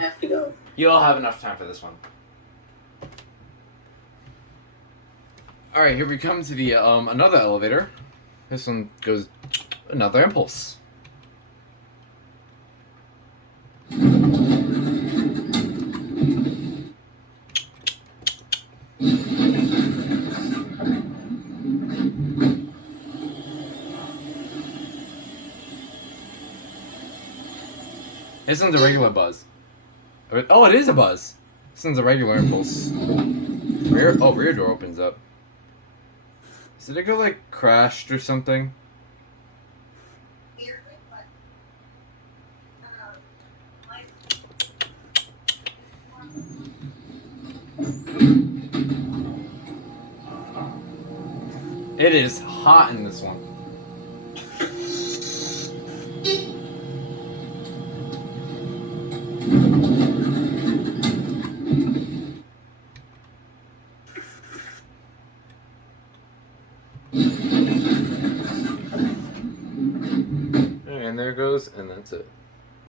have to go. You'll have enough time for this one. Alright, here we come to the another elevator. This one goes another impulse. This one's a regular buzz. Oh, it is a buzz. This one's a regular impulse. Rear door opens up. Did it go like crashed or something? It is hot in this one. And there it goes, and that's it.